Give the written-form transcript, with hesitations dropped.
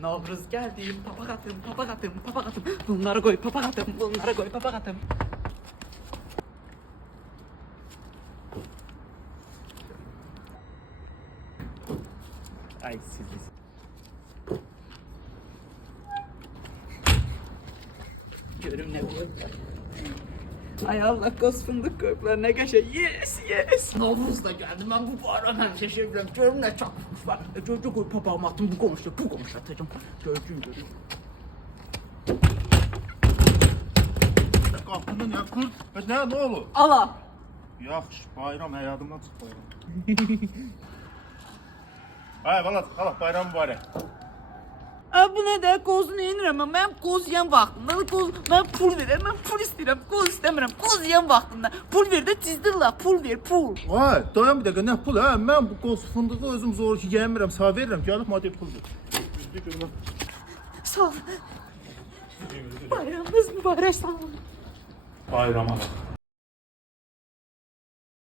Novruz geldi. Papak atım, papak atım, papak atım. Bunları koy, papak atım, bunları koy, papak atım. Ay siz. Görüm ne olur. Ay Allah koz fındık kökler ne geçe. Yes yes. Novruz da geldi. Ben bu bayram hem şaşırıyorum. Görüm ne çakmış var. Çocuk koy papağımı attım. Bu komşu atacağım. Gördün. Qapını ne kurt? Bəs nə olur? Allah. Yaxşı, bayram həyatımdan çıx bayram. Ay, valla bayram mübarək. Bu ne de kozunu yenirəm. Ben koz yem vaxtında. Ben pul verəm. Ben pul istəyirəm. Koz istəmirəm. Koz yem vaxtında. Pul ver de çizdirlər. Pul ver, pul. Ay, dayan bir dəqiqə, nə pul hə? Mən bu qoz fındığı özüm zor ki yemirəm, sağ verirəm. Gəlib maddə pul ver. Yüzlü görməm. Sağ ol. Bayramınız mübarək sağ olun. Bayrama bax.